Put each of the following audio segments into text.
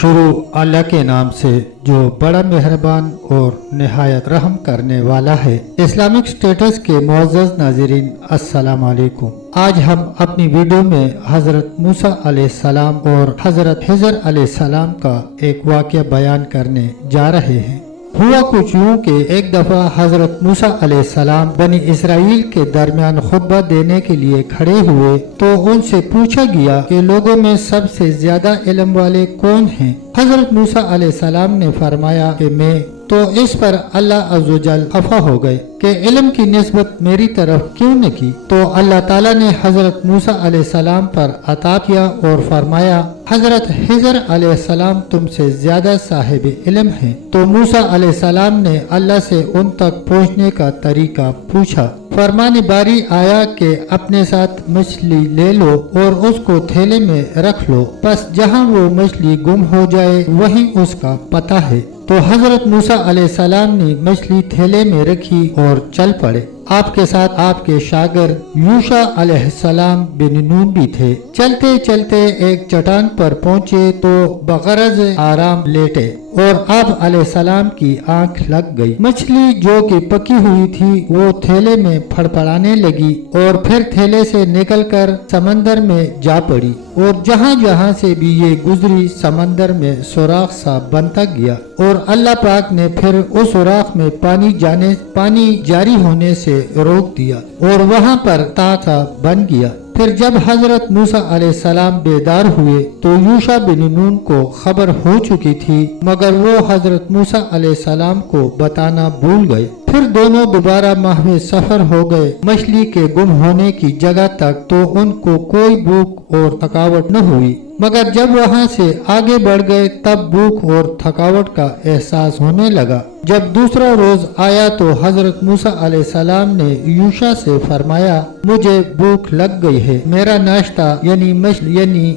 شروع اللہ کے نام سے جو بڑا مہربان اور نہایت رحم کرنے والا ہے۔ اسلامک سٹیٹس کے معزز ناظرین السلام علیکم۔ آج ہم اپنی ویڈیو میں حضرت موسیٰ علیہ السلام اور حضرت خضر علیہ السلام کا ایک واقعہ بیان کرنے جا رہے ہیں۔ ہوا کچھ یوں کہ ایک دفعہ حضرت موسیٰ علیہ السلام بنی اسرائیل کے درمیان خطبہ دینے کے لیے کھڑے ہوئے تو ان سے پوچھا گیا کہ لوگوں میں سب سے زیادہ علم والے کون ہیں؟ حضرت موسیٰ علیہ السلام نے فرمایا کہ میں۔ تو اس پر اللہ عز و جل خفا ہو گئے کہ علم کی نسبت میری طرف کیوں نہ کی؟ تو اللہ تعالیٰ نے حضرت موسیٰ علیہ السلام پر عطا کیا اور فرمایا حضرت خضر علیہ السلام تم سے زیادہ صاحب علم ہیں۔ تو موسیٰ علیہ السلام نے اللہ سے ان تک پہنچنے کا طریقہ پوچھا۔ فرمان باری آیا کہ اپنے ساتھ مچھلی لے لو اور اس کو تھیلے میں رکھ لو، بس جہاں وہ مچھلی گم ہو جائے وہیں اس کا پتہ ہے۔ تو حضرت موسیٰ علیہ السلام نے مچھلی تھیلے میں رکھی اور چل پڑے۔ آپ کے ساتھ آپ کے شاگرد یوشع علیہ السلام بن نون بھی تھے۔ چلتے چلتے ایک چٹان پر پہنچے تو بغرض آرام لیٹے اور آپ علیہ السلام کی آنکھ لگ گئی۔ مچھلی جو کہ پکی ہوئی تھی وہ تھیلے میں پھڑپڑانے لگی اور پھر تھیلے سے نکل کر سمندر میں جا پڑی اور جہاں جہاں سے بھی یہ گزری سمندر میں سوراخ سا بنتا گیا اور اللہ پاک نے پھر اس سوراخ میں پانی جاری ہونے سے روک دیا اور وہاں پر تاخا بن گیا۔ پھر جب حضرت موسیٰ علیہ السلام بیدار ہوئے تو یوشع بن نون کو خبر ہو چکی تھی، مگر وہ حضرت موسیٰ علیہ السلام کو بتانا بھول گئے۔ پھر دونوں دوبارہ محو سفر ہو گئے مچھلی کے گم ہونے کی جگہ تک، تو ان کو کوئی بھوک اور تھکاوٹ نہ ہوئی، مگر جب وہاں سے آگے بڑھ گئے تب بھوک اور تھکاوٹ کا احساس ہونے لگا۔ جب دوسرا روز آیا تو حضرت موسیٰ علیہ السلام نے یوشع سے فرمایا مجھے بھوک لگ گئی ہے، میرا ناشتہ یعنی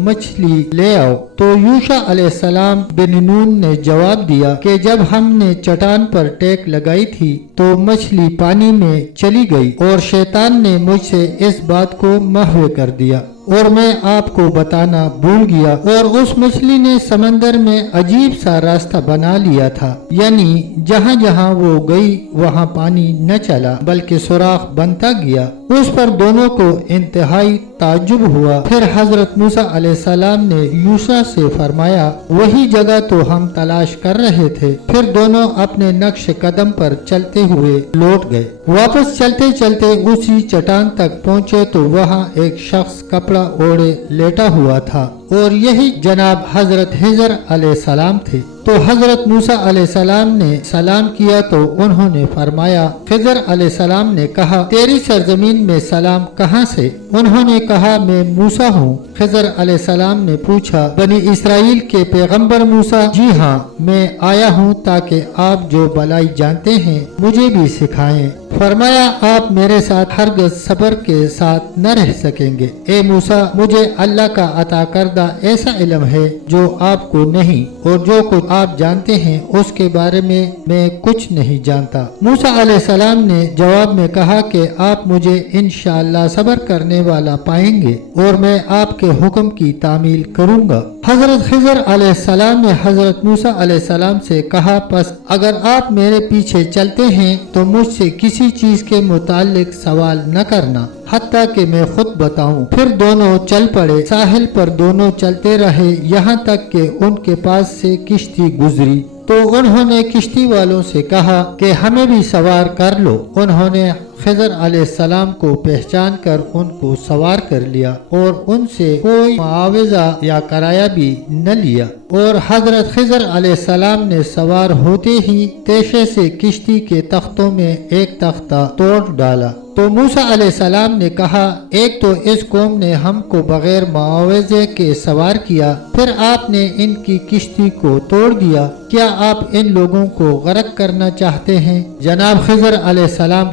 مچھلی لے آؤ۔ تو یوشع علیہ السلام بن نون نے جواب دیا کہ جب ہم نے چٹان پر ٹیک لگائی تھی تو مچھلی پانی میں چلی گئی اور شیطان نے مجھ سے اس بات کو محو کر دیا اور میں آپ کو بتانا بھول گیا، اور اس مچھلی نے سمندر میں عجیب سا راستہ بنا لیا تھا، یعنی جہاں جہاں وہ گئی وہاں پانی نہ چلا بلکہ سوراخ بنتا گیا۔ اس پر دونوں کو انتہائی تعجب ہوا۔ پھر حضرت موسیٰ علیہ السلام نے یوشع سے فرمایا وہی جگہ تو ہم تلاش کر رہے تھے۔ پھر دونوں اپنے نقش قدم پر چلتے ہوئے لوٹ گئے۔ واپس چلتے چلتے اسی چٹان تک پہنچے تو وہاں ایک شخص کپڑا اوڑے لیٹا ہوا تھا اور یہی جناب حضرت خضر علیہ السلام تھے۔ تو حضرت موسیٰ علیہ السلام نے سلام کیا تو انہوں نے فرمایا، خضر علیہ السلام نے کہا تیری سرزمین میں سلام کہاں سے؟ انہوں نے کہا میں موسیٰ ہوں۔ خضر علیہ السلام نے پوچھا بنی اسرائیل کے پیغمبر موسیٰ؟ جی ہاں، میں آیا ہوں تاکہ آپ جو بلائی جانتے ہیں مجھے بھی سکھائیں۔ فرمایا آپ میرے ساتھ ہرگز صبر کے ساتھ نہ رہ سکیں گے۔ اے موسیٰ، مجھے اللہ کا عطا کردہ ایسا علم ہے جو آپ کو نہیں، اور جو کچھ آپ جانتے ہیں اس کے بارے میں کچھ نہیں جانتا۔ موسیٰ علیہ السلام نے جواب میں کہا کہ آپ مجھے انشاءاللہ صبر کرنے والا پائیں گے اور میں آپ کے حکم کی تعمیل کروں گا۔ حضرت خضر علیہ السلام نے حضرت موسیٰ علیہ السلام سے کہا پس اگر آپ میرے پیچھے چلتے ہیں تو مجھ سے کسی چیز کے متعلق سوال نہ کرنا حتیٰ کہ میں خود بتاؤں۔ پھر دونوں چل پڑے۔ ساحل پر دونوں چلتے رہے یہاں تک کہ ان کے پاس سے کشتی گزری تو انہوں نے کشتی والوں سے کہا کہ ہمیں بھی سوار کر لو۔ انہوں نے خضر علیہ السلام کو پہچان کر ان کو سوار کر لیا اور ان سے کوئی معاوضہ یا کرایہ بھی نہ لیا، اور حضرت خضر علیہ السلام نے سوار ہوتے ہی تیشے سے کشتی کے تختوں میں ایک تختہ توڑ ڈالا۔ تو موسیٰ علیہ السلام نے کہا ایک تو اس قوم نے ہم کو بغیر معاوضے کے سوار کیا، پھر آپ نے ان کی کشتی کو توڑ دیا، کیا آپ ان لوگوں کو غرق کرنا چاہتے ہیں؟ جناب خضر علیہ السلام